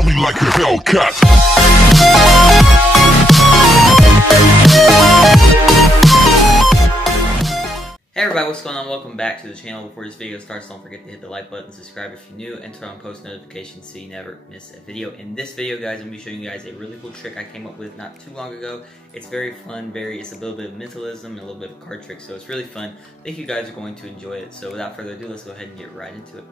Smell me like a Hellcat. Hey everybody, what's going on? Welcome back to the channel. Before this video starts, don't forget to hit the like button, subscribe if you're new, and turn on post notifications so you never miss a video. In this video, guys, I'm going to be showing you guys a really cool trick I came up with not too long ago. It's very fun, it's a little bit of mentalism and a little bit of a card trick, so it's really fun. I think you guys are going to enjoy it. So without further ado, let's go ahead and get right into it.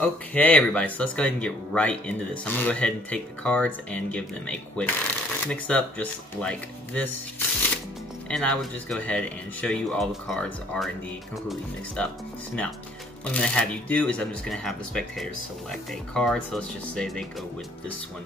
Okay everybody, so let's go ahead and get right into this. I'm going to go ahead and take the cards and give them a quick mix up just like this. And I would just go ahead and show you all the cards are indeed completely mixed up. So now, what I'm going to have you do is I'm just going to have the spectators select a card. So let's just say they go with this one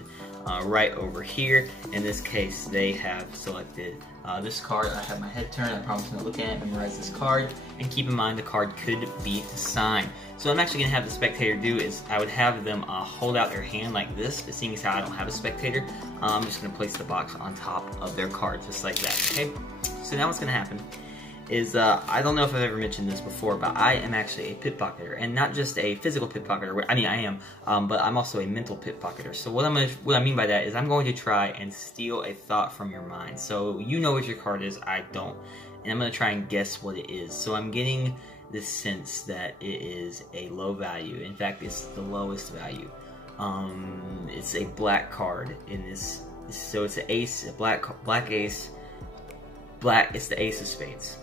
right over here. In this case, they have selected this card. I have my head turned. I promise I'm going to look at it, memorize this card, and keep in mind the card could be a sign. So what I'm actually going to have the spectator do is I would have them hold out their hand like this. But seeing as how I don't have a spectator, I'm just going to place the box on top of their card just like that. Okay. So now what's going to happen is, I don't know if I've ever mentioned this before, but I am actually a pickpocketer, and not just a physical pickpocketer. I mean, I am, but I'm also a mental pickpocketer. So what I mean by that is I'm going to try and steal a thought from your mind. So you know what your card is, I don't, and I'm going to try and guess what it is. So I'm getting this sense that it is a low value. In fact, it's the lowest value. It's a black card in this. So it's an ace, a black ace. Black, it's the ace of spades.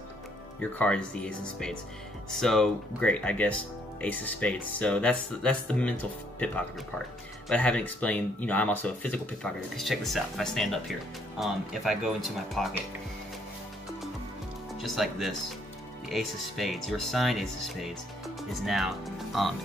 Your card is the ace of spades. So great, I guess ace of spades. So that's the mental pickpocketer part. But I haven't explained, you know, I'm also a physical pickpocketer. Because check this out. If I stand up here, if I go into my pocket, just like this, the ace of spades, your signed ace of spades, is now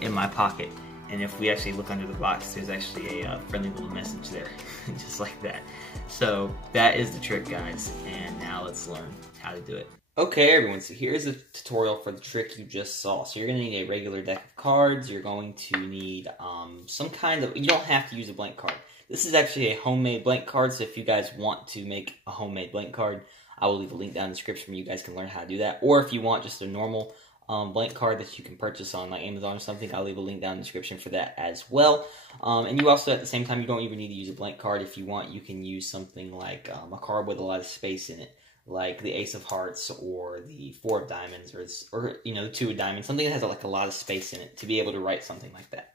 in my pocket. And if we actually look under the box, there's actually a friendly little message there, just like that. So that is the trick, guys, and now let's learn how to do it. Okay, everyone, so here's a tutorial for the trick you just saw. So you're going to need a regular deck of cards. You're going to need some kind of, you don't have to use a blank card. This is actually a homemade blank card, so if you guys want to make a homemade blank card, I will leave a link down in the description where you guys can learn how to do that. Or if you want just a normal blank card that you can purchase on like Amazon or something, I'll leave a link down in the description for that as well. And you also, at the same time, you don't even need to use a blank card. If you want, you can use something like a card with a lot of space in it, like the Ace of Hearts or the Four of Diamonds, or you know, the Two of Diamonds, something that has like a lot of space in it to be able to write something like that.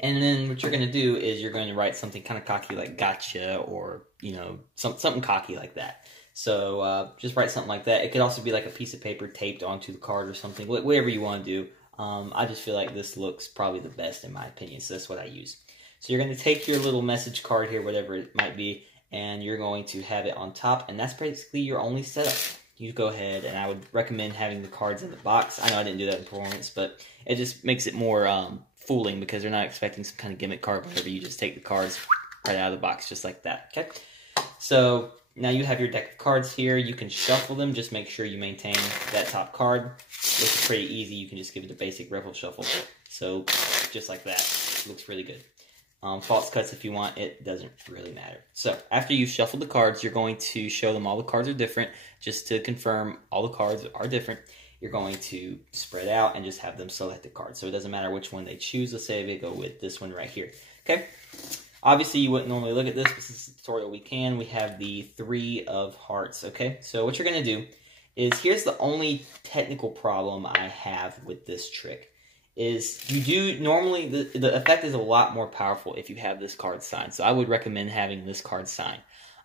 And then what you're going to do is you're going to write something kind of cocky like gotcha, or, you know, something cocky like that. So just write something like that. It could also be like a piece of paper taped onto the card or something, whatever you want to do. I just feel like this looks probably the best in my opinion, so that's what I use. So you're going to take your little message card here, whatever it might be, and you're going to have it on top, and that's basically your only setup. You go ahead, and I would recommend having the cards in the box. I know I didn't do that in performance, but it just makes it more fooling because they're not expecting some kind of gimmick card, whatever. You just take the cards right out of the box, just like that, okay? So now you have your deck of cards here. You can shuffle them. Just make sure you maintain that top card. This is pretty easy. You can just give it a basic riffle shuffle. So just like that. It looks really good. False cuts if you want. It doesn't really matter. So after you shuffle the cards, you're going to show them all the cards are different. Just to confirm all the cards are different, you're going to spread out and just have them select a card. So it doesn't matter which one they choose. Let's say they go with this one right here. Okay? Obviously, you wouldn't normally look at this, but since it's a tutorial, we can. We have the Three of Hearts, okay? So what you're going to do is, here's the only technical problem I have with this trick, is you do, normally, the effect is a lot more powerful if you have this card signed. So I would recommend having this card signed.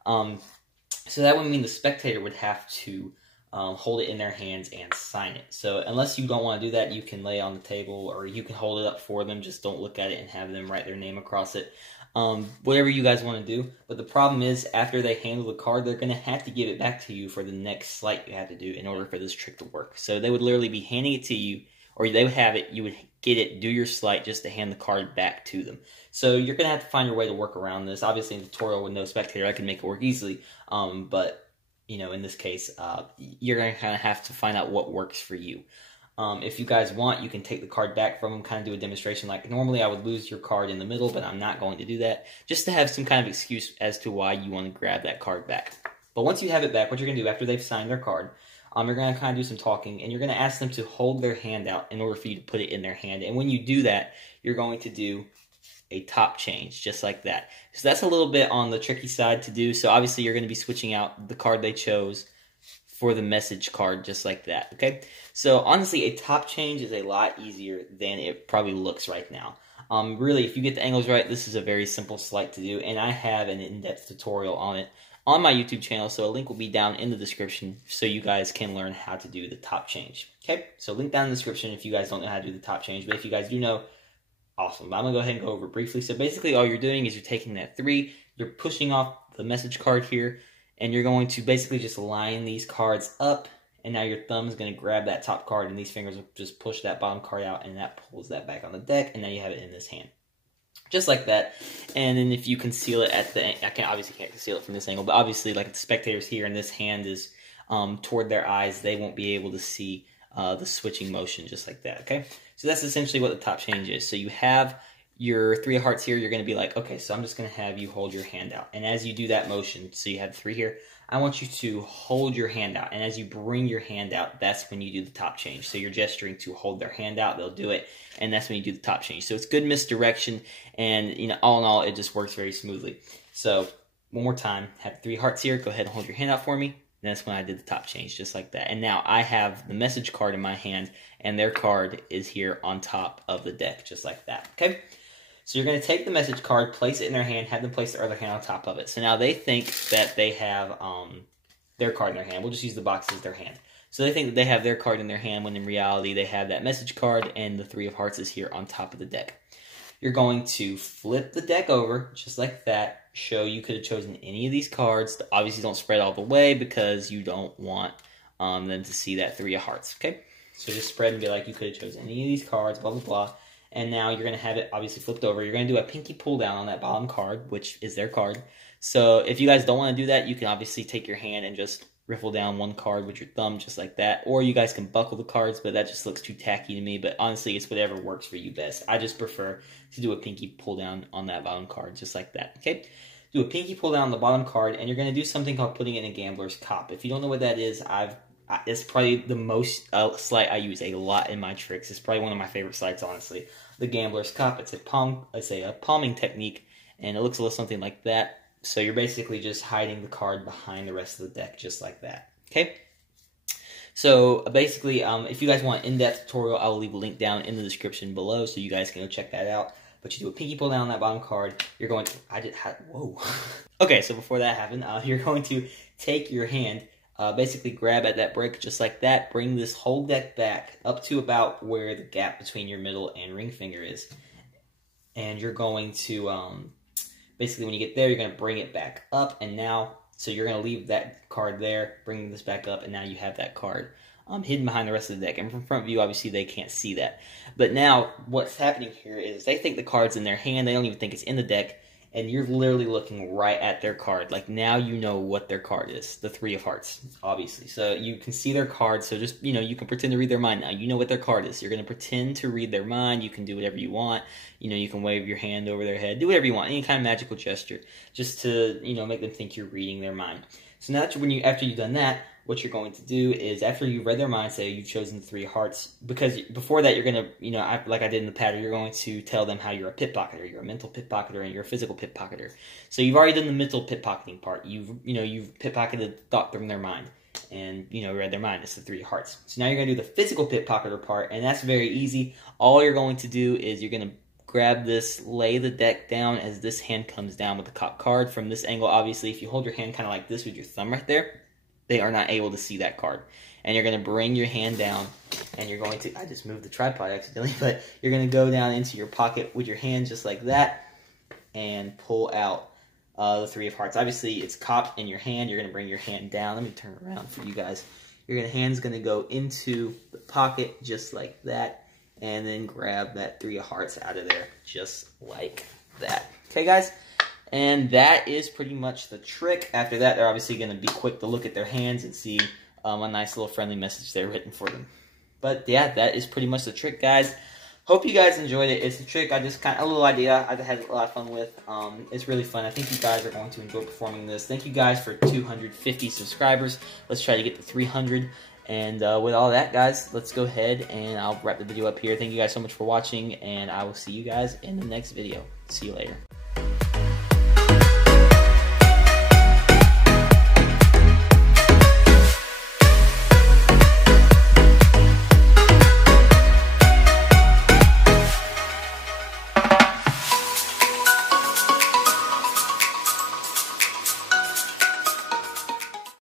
So that would mean the spectator would have to hold it in their hands and sign it. So unless you don't want to do that, you can lay it on the table, or you can hold it up for them. Just don't look at it and have them write their name across it. Whatever you guys want to do. But the problem is, after they handle the card, they're going to have to give it back to you for the next sleight you have to do in order for this trick to work. So they would literally be handing it to you, or they would have it, you would get it, do your sleight just to hand the card back to them. So you're going to have to find your way to work around this. Obviously, in a tutorial with no spectator, I can make it work easily. But, you know, in this case, you're going to kind of have to find out what works for you. If you guys want, you can take the card back from them, kind of do a demonstration. Like normally I would lose your card in the middle, but I'm not going to do that. Just to have some kind of excuse as to why you want to grab that card back. But once you have it back, what you're going to do after they've signed their card, you're going to kind of do some talking, and you're going to ask them to hold their hand out in order for you to put it in their hand. And when you do that, you're going to do a top change, just like that. So that's a little bit on the tricky side to do. So obviously you're going to be switching out the card they chose for the message card, just like that, okay? So honestly, a top change is a lot easier than it probably looks right now. Really, if you get the angles right, this is a very simple sleight to do, and I have an in-depth tutorial on it on my YouTube channel, so a link will be down in the description so you guys can learn how to do the top change, okay? So link down in the description if you guys don't know how to do the top change, but if you guys do know, awesome. But I'm going to go ahead and go over it briefly. So basically all you're doing is you're taking that 3, you're pushing off the message card here, and you're going to basically just line these cards up, and now your thumb is going to grab that top card, and these fingers will just push that bottom card out, and that pulls that back on the deck, and now you have it in this hand. Just like that. And then if you conceal it at the end, obviously can't conceal it from this angle, but obviously like the spectators here, and this hand is toward their eyes, they won't be able to see the switching motion, just like that, okay? So that's essentially what the top change is. So you have your 3 of hearts here, you're going to be like, okay, so I'm just going to have you hold your hand out. And as you do that motion, so you have 3 here, I want you to hold your hand out. And as you bring your hand out, that's when you do the top change. So you're gesturing to hold their hand out, they'll do it, and that's when you do the top change. So it's good misdirection, and you know, all in all, it just works very smoothly. So one more time, have 3 hearts here, go ahead and hold your hand out for me. And that's when I did the top change, just like that. And now I have the message card in my hand, and their card is here on top of the deck, just like that, okay? So you're going to take the message card, place it in their hand, have them place their other hand on top of it. So now they think that they have their card in their hand. We'll just use the box as their hand. So they think that they have their card in their hand, when in reality they have that message card, and the 3 of hearts is here on top of the deck. You're going to flip the deck over, just like that. Show you could have chosen any of these cards. Obviously don't spread all the way because you don't want them to see that 3 of hearts, okay? So just spread and be like, you could have chosen any of these cards, blah, blah, blah. And now you're going to have it obviously flipped over. You're going to do a pinky pull down on that bottom card, which is their card. So if you guys don't want to do that, you can obviously take your hand and just riffle down one card with your thumb, just like that. Or you guys can buckle the cards, but that just looks too tacky to me. But honestly, it's whatever works for you best. I just prefer to do a pinky pull down on that bottom card, just like that, okay? Do a pinky pull down on the bottom card, and you're going to do something called putting it in a gambler's cop. If you don't know what that is, it's probably the most sleight I use a lot in my tricks. It's probably one of my favorite sleights, honestly. The gambler's cop. It's a palming technique, and it looks a little something like that. So you're basically just hiding the card behind the rest of the deck, just like that. Okay. So basically, if you guys want an in-depth tutorial, I will leave a link down in the description below, so you guys can go check that out. But you do a pinky pull down on that bottom card. You're going to, whoa. Okay, so before that happened, you're going to take your hand. Basically grab at that brick just like that, bring this whole deck back up to about where the gap between your middle and ring finger is. And you're going to, basically when you get there, you're going to bring it back up, and now, so you're going to leave that card there, bring this back up, and now you have that card hidden behind the rest of the deck. And from front view, obviously, they can't see that. But now, what's happening here is they think the card's in their hand, they don't even think it's in the deck, and you're literally looking right at their card. Like, now you know what their card is. The 3 of hearts, obviously. So you can see their card. So just, you know, you can pretend to read their mind now. You know what their card is. You're going to pretend to read their mind. You can do whatever you want. You know, you can wave your hand over their head. Do whatever you want. Any kind of magical gesture. Just to, you know, make them think you're reading their mind. So now that after you've done that, what you're going to do is, after you've read their mind, say you've chosen the 3 of hearts, because before that you're going to, you know, like I did in the pattern, you're going to tell them how you're a pickpocketer, you're a mental pickpocketer, and you're a physical pickpocketer. So you've already done the mental pickpocketing part. You've pickpocketed thought from their mind, and, you know, read their mind. It's the 3 of hearts. So now you're going to do the physical pickpocketer part, and that's very easy. All you're going to do is you're going to grab this, lay the deck down as this hand comes down with the cop card. From this angle, obviously, if you hold your hand kind of like this with your thumb right there, they are not able to see that card. And you're going to bring your hand down, and you're going to, I just moved the tripod accidentally, but you're going to go down into your pocket with your hand just like that, and pull out the 3 of hearts. Obviously, it's copped in your hand. You're going to bring your hand down. Let me turn it around for you guys. Your hand's going to go into the pocket just like that, and then grab that 3 of hearts out of there just like that. Okay, guys? And that is pretty much the trick. After that, they're obviously going to be quick to look at their hands and see a nice little friendly message there written for them. But yeah, that is pretty much the trick, guys. Hope you guys enjoyed it. It's a trick I just a little idea I had a lot of fun with. It's really fun. I think you guys are going to enjoy performing this. Thank you guys for 250 subscribers. Let's try to get to 300. And with all that, guys, let's go ahead and I'll wrap the video up here. Thank you guys so much for watching, and I will see you guys in the next video. See you later.